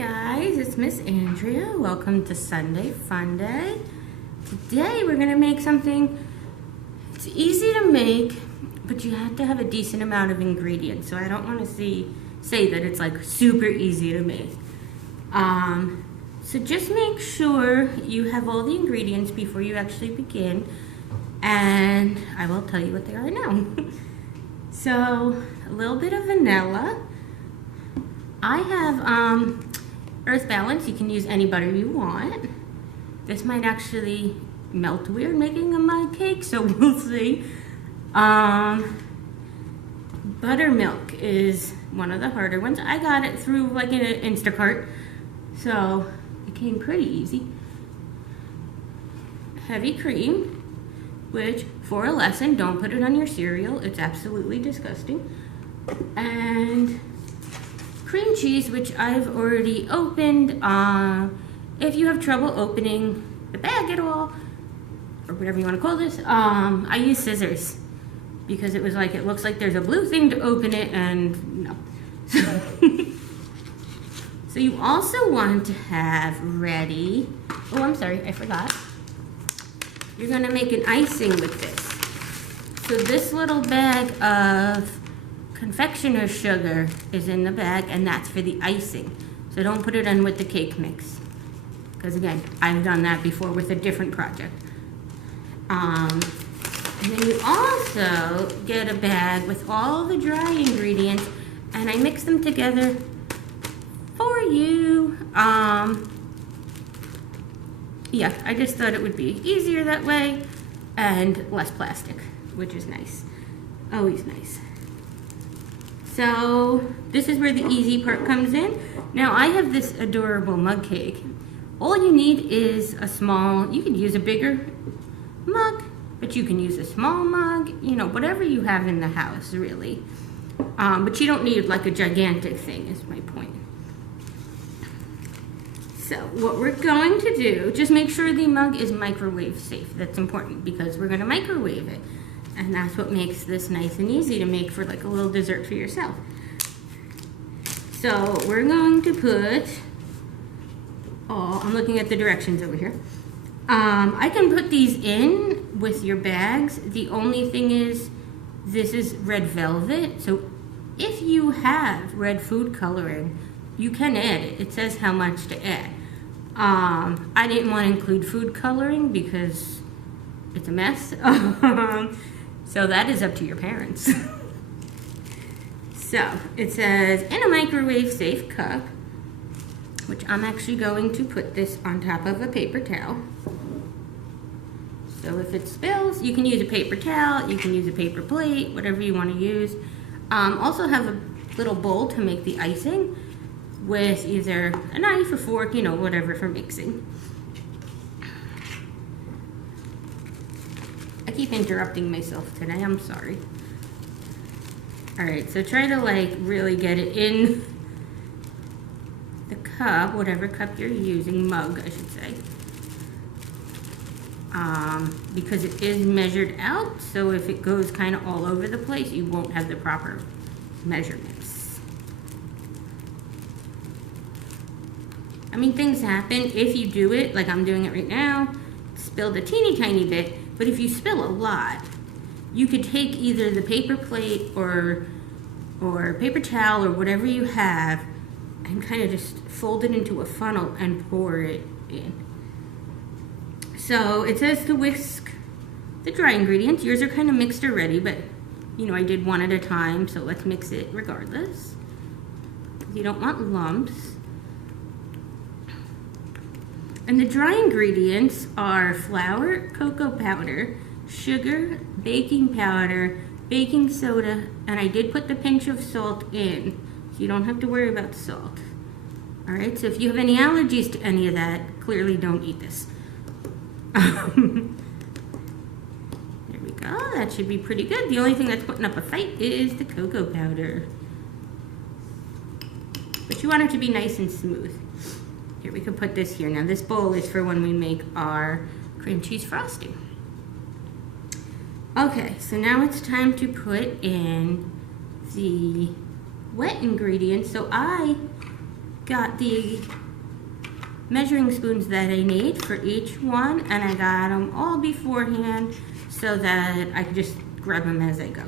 guys, it's Miss Andrea. Welcome to Sunday Fun Day. Today we're gonna make something. It's easy to make, but you have to have a decent amount of ingredients. So I don't want to say that it's like super easy to make. So just make sure you have all the ingredients before you actually begin, and I will tell you what they are now. So a little bit of vanilla. I have Earth Balance. You can use any butter you want. This might actually melt weird making a mug cake, so we'll see. Buttermilk is one of the harder ones. I got it through like an Instacart, so it came pretty easy. Heavy cream, which for a lesson, don't put it on your cereal. It's absolutely disgusting. And cream cheese, which I've already opened. If you have trouble opening the bag at all, or whatever you want to call this, I use scissors because it was like, it looks like there's a blue thing to open it, and no. So you also want to have ready, oh, I'm sorry, I forgot. You're gonna make an icing with this. So this little bag of confectioner's sugar is in the bag, and that's for the icing. So don't put it in with the cake mix, because again, I've done that before with a different project. And then you also get a bag with all the dry ingredients, and I mix them together for you. Yeah, I just thought it would be easier that way and less plastic, which is nice. Always nice. So this is where the easy part comes in. Now I have this adorable mug cake. All you need is a small, you could use a bigger mug, but you can use a small mug, you know, whatever you have in the house, really. But you don't need like a gigantic thing, is my point. So what we're going to do, just make sure the mug is microwave safe. That's important because we're gonna microwave it. And that's what makes this nice and easy to make for like a little dessert for yourself. So we're going to put, oh, I'm looking at the directions over here. I can put these in with your bags. The only thing is, this is red velvet. So if you have red food coloring, you can add it. It says how much to add. I didn't want to include food coloring because it's a mess. So that is up to your parents. So it says in a microwave safe cup, which I'm actually going to put this on top of a paper towel. So if it spills, you can use a paper towel, you can use a paper plate, whatever you want to use. Also have a little bowl to make the icing with either a knife, a fork, you know, whatever for mixing. I keep interrupting myself today, I'm sorry. All right, so try to like really get it in the cup, whatever cup you're using, mug I should say. Because it is measured out, so if it goes kind of all over the place, you won't have the proper measurements. I mean, things happen if you do it, like I'm doing it right now, spilled a teeny tiny bit. But if you spill a lot, you could take either the paper plate or paper towel or whatever you have and kind of just fold it into a funnel and pour it in. So it says to whisk the dry ingredients. Yours are kind of mixed already, but you know, I did one at a time, so let's mix it regardless. You don't want lumps. And the dry ingredients are flour, cocoa powder, sugar, baking powder, baking soda, and I did put the pinch of salt in, so you don't have to worry about salt. All right, so if you have any allergies to any of that, clearly don't eat this. There we go, that should be pretty good. The only thing that's putting up a fight is the cocoa powder. But you want it to be nice and smooth. Here, we could put this here. Now this bowl is for when we make our cream cheese frosting. Okay, so now it's time to put in the wet ingredients. So I got the measuring spoons that I need for each one, and I got them all beforehand so that I could just grab them as I go.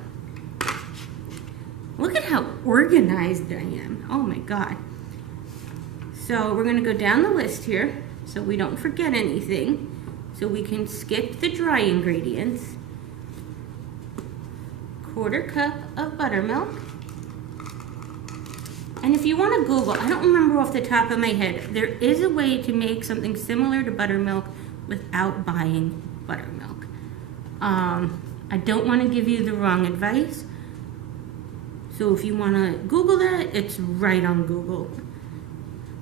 Look at how organized I am. Oh my God. So we're gonna go down the list here so we don't forget anything. So we can skip the dry ingredients. 1/4 cup of buttermilk. And if you want to Google, I don't remember off the top of my head, there is a way to make something similar to buttermilk without buying buttermilk. I don't want to give you the wrong advice. So if you want to Google that, it's right on Google.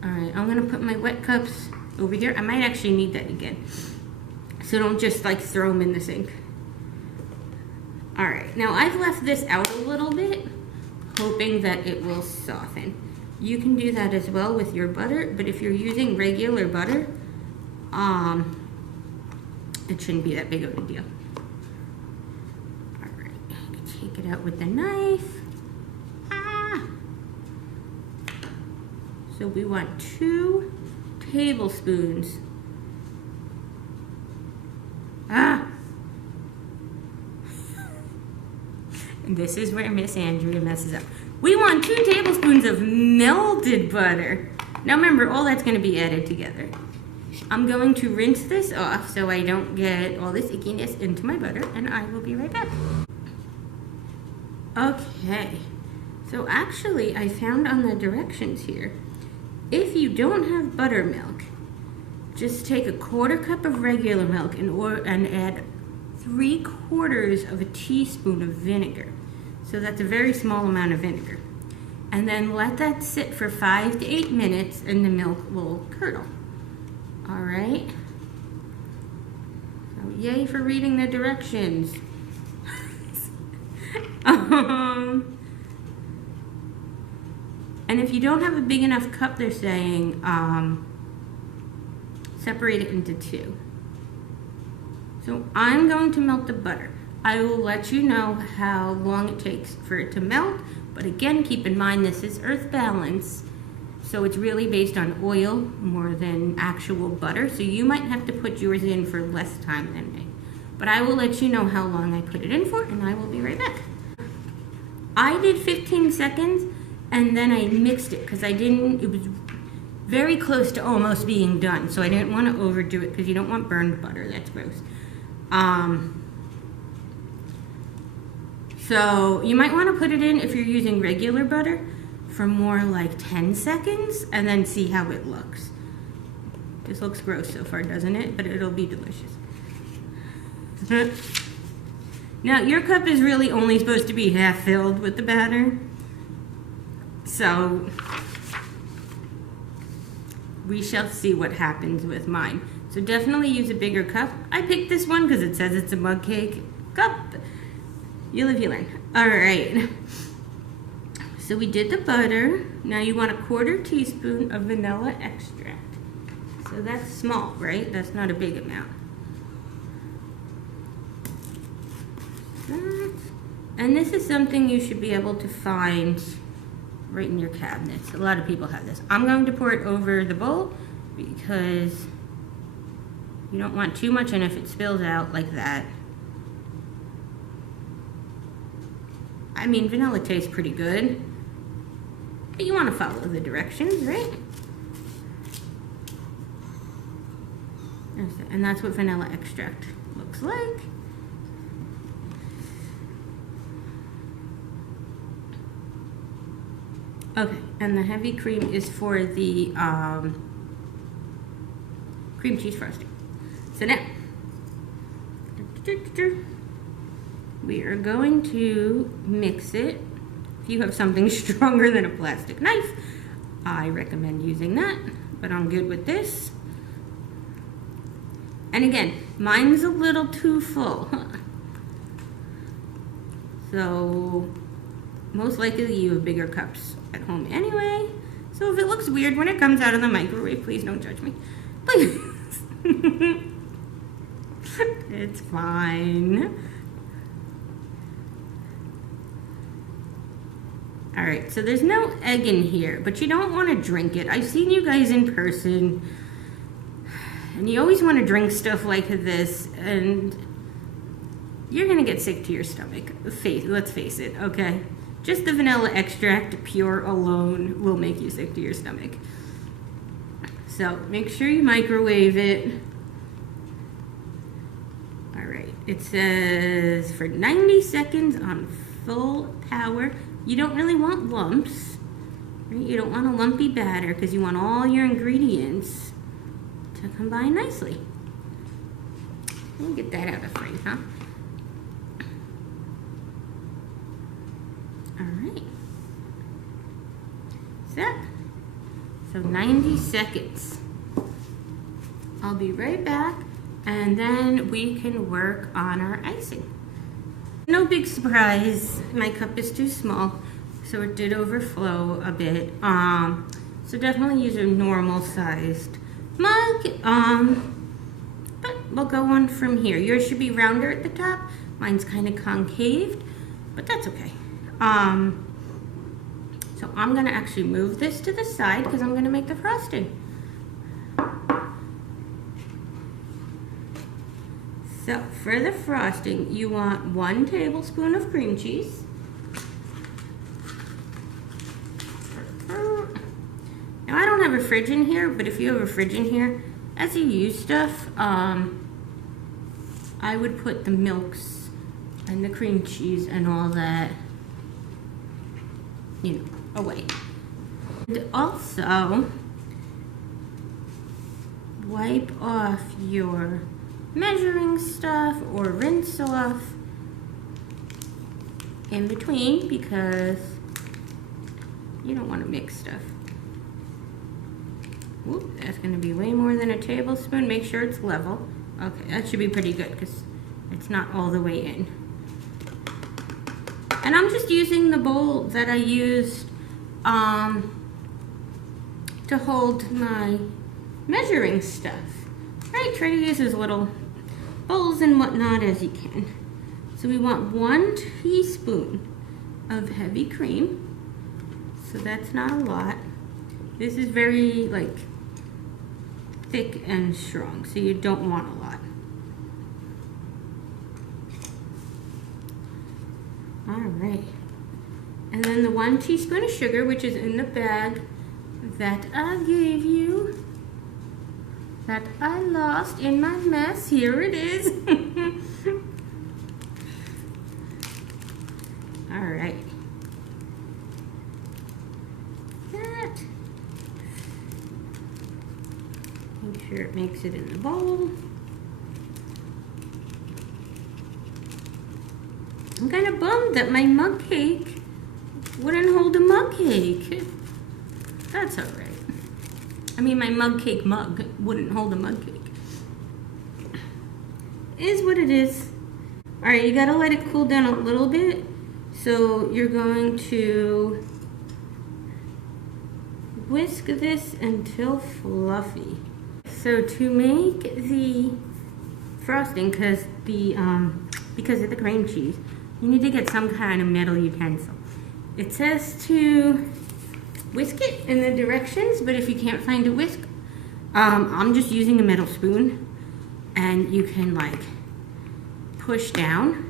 All right, I'm going to put my wet cups over here. I might actually need that again. So don't just like throw them in the sink. All right, now I've left this out a little bit, hoping that it will soften. You can do that as well with your butter, but if you're using regular butter, it shouldn't be that big of a deal. All right, I can take it out with the knife. So we want 2 tablespoons. And this is where Miss Andrea messes up. We want 2 tablespoons of melted butter. Now remember, all that's going to be added together. I'm going to rinse this off so I don't get all this ickiness into my butter, and I will be right back. Okay, so actually I found on the directions here, if you don't have buttermilk, just take 1/4 cup of regular milk and add 3/4 of a teaspoon of vinegar. So that's a very small amount of vinegar. And then let that sit for 5 to 8 minutes and the milk will curdle. All right. So yay for reading the directions. And if you don't have a big enough cup, they're saying, separate it into 2. So I'm going to melt the butter. I will let you know how long it takes for it to melt, but again, keep in mind this is Earth Balance, so it's really based on oil more than actual butter, so you might have to put yours in for less time than me. But I will let you know how long I put it in for, and I will be right back. I did 15 seconds, and then I mixed it, because it was very close to almost being done, so I didn't want to overdo it, because you don't want burned butter, that's gross. So you might want to put it in, if you're using regular butter, for more like 10 seconds, and then see how it looks. This looks gross so far, doesn't it? But it'll be delicious. Now, your cup is really only supposed to be half filled with the batter. So we shall see what happens with mine. So definitely use a bigger cup. I picked this one because it says it's a mug cake cup. You live, you learn. All right. So we did the butter. Now you want 1/4 teaspoon of vanilla extract. So that's small, right? That's not a big amount. And this is something you should be able to find right in your cabinets. A lot of people have this. I'm going to pour it over the bowl because you don't want too much, and if it spills out like that. I mean, vanilla tastes pretty good, but you want to follow the directions, right? And that's what vanilla extract looks like. Okay, and the heavy cream is for the cream cheese frosting. So now, we are going to mix it. If you have something stronger than a plastic knife, I recommend using that, but I'm good with this. And again, mine's a little too full. So most likely you have bigger cups at home anyway. So if it looks weird when it comes out of the microwave, please don't judge me. Please. It's fine. All right, so there's no egg in here, but you don't want to drink it. I've seen you guys in person, and you always want to drink stuff like this, and you're gonna get sick to your stomach. Let's face it, okay? Just the vanilla extract, pure alone, will make you sick to your stomach. So make sure you microwave it. All right, it says for 90 seconds on full power. You don't really want lumps, right? You don't want a lumpy batter because you want all your ingredients to combine nicely. We'll get that out of frame, huh? All right. So 90 seconds. I'll be right back, and then we can work on our icing. No big surprise, my cup is too small, so it did overflow a bit. So definitely use a normal sized mug, but we'll go on from here. Yours should be rounder at the top. Mine's kind of concaved, but that's okay. So I'm gonna actually move this to the side because I'm gonna make the frosting. So for the frosting, you want 1 tablespoon of cream cheese. Now I don't have a fridge in here, but if you have a fridge in here, as you use stuff, I would put the milks and the cream cheese and all that, you know, away. And also, wipe off your measuring stuff or rinse off in between because you don't want to mix stuff. Whoop, that's going to be way more than a tablespoon. Make sure it's level. Okay, that should be pretty good because it's not all the way in. And I'm just using the bowl that I used to hold my measuring stuff. Right, try to use as little bowls and whatnot as you can. So we want 1 teaspoon of heavy cream. So that's not a lot. This is very like thick and strong, so you don't want a lot. All right. And then the 1 teaspoon of sugar, which is in the bag that I gave you, that I lost in my mess. Here it is. All right. That. Make sure it makes it in the bowl. I'm kind of bummed that my mug cake wouldn't hold a mug cake. That's all right. I mean, my mug cake mug wouldn't hold a mug cake. Is what it is. All right, you gotta let it cool down a little bit. So you're going to whisk this until fluffy. So to make the frosting, because of the cream cheese, you need to get some kind of metal utensil. It says to whisk it in the directions, but if you can't find a whisk, I'm just using a metal spoon, and you can like push down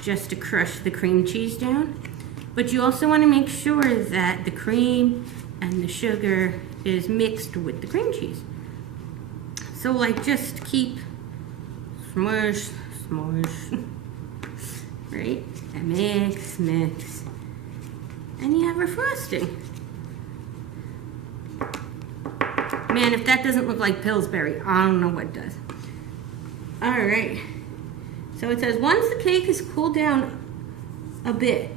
just to crush the cream cheese down. But you also want to make sure that the cream and the sugar is mixed with the cream cheese. So like just keep smush, smush, right? And mix, mix. And you have our frosting. Man, if that doesn't look like Pillsbury, I don't know what does. All right. So it says once the cake is cooled down a bit,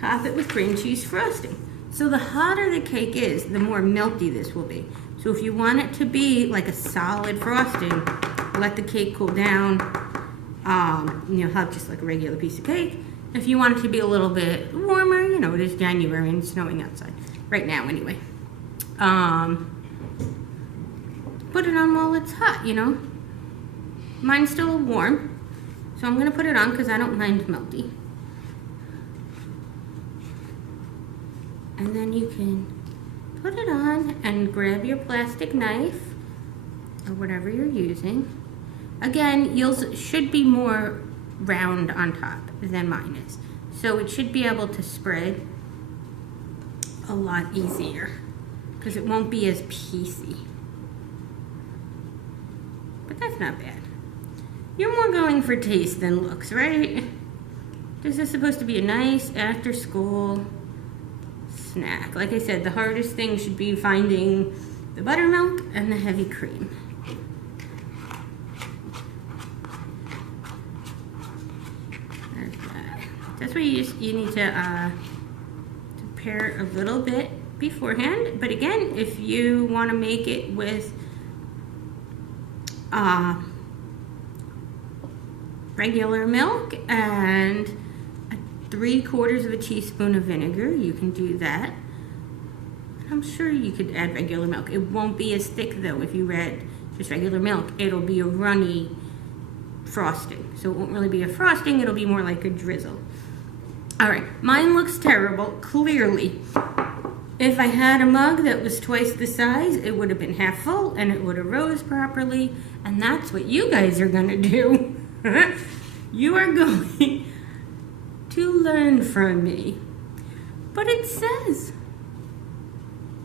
top it with cream cheese frosting. So the hotter the cake is, the more melty this will be. So if you want it to be like a solid frosting, let the cake cool down. You'll have just like a regular piece of cake. If you want it to be a little bit warmer, you know, it is January and snowing outside. Right now, anyway. Put it on while it's hot, you know. Mine's still warm, so I'm gonna put it on because I don't mind melty. And then you can put it on and grab your plastic knife or whatever you're using. Again, yours should be more round on top than mine is. So it should be able to spread a lot easier because it won't be as piecey. But that's not bad. You're more going for taste than looks, right? This is supposed to be a nice after school snack. Like I said, the hardest thing should be finding the buttermilk and the heavy cream. There's that. That's where you need to prepare a little bit beforehand. But again, if you want to make it with regular milk and 3/4 teaspoon of vinegar, you can do that. I'm sure you could add regular milk. It won't be as thick though if you add just regular milk. It'll be a runny frosting. So it won't really be a frosting, it'll be more like a drizzle. All right, mine looks terrible, clearly. If I had a mug that was twice the size, it would have been half full and it would have rose properly. And that's what you guys are gonna do. You are going to learn from me. But it says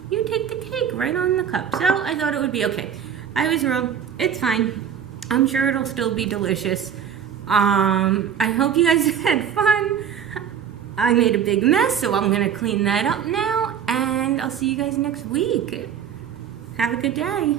you take the cake right on the cup. So I thought it would be okay. I was wrong. It's fine. I'm sure it'll still be delicious. I hope you guys had fun. I made a big mess, so I'm gonna clean that up now, and I'll see you guys next week. Have a good day.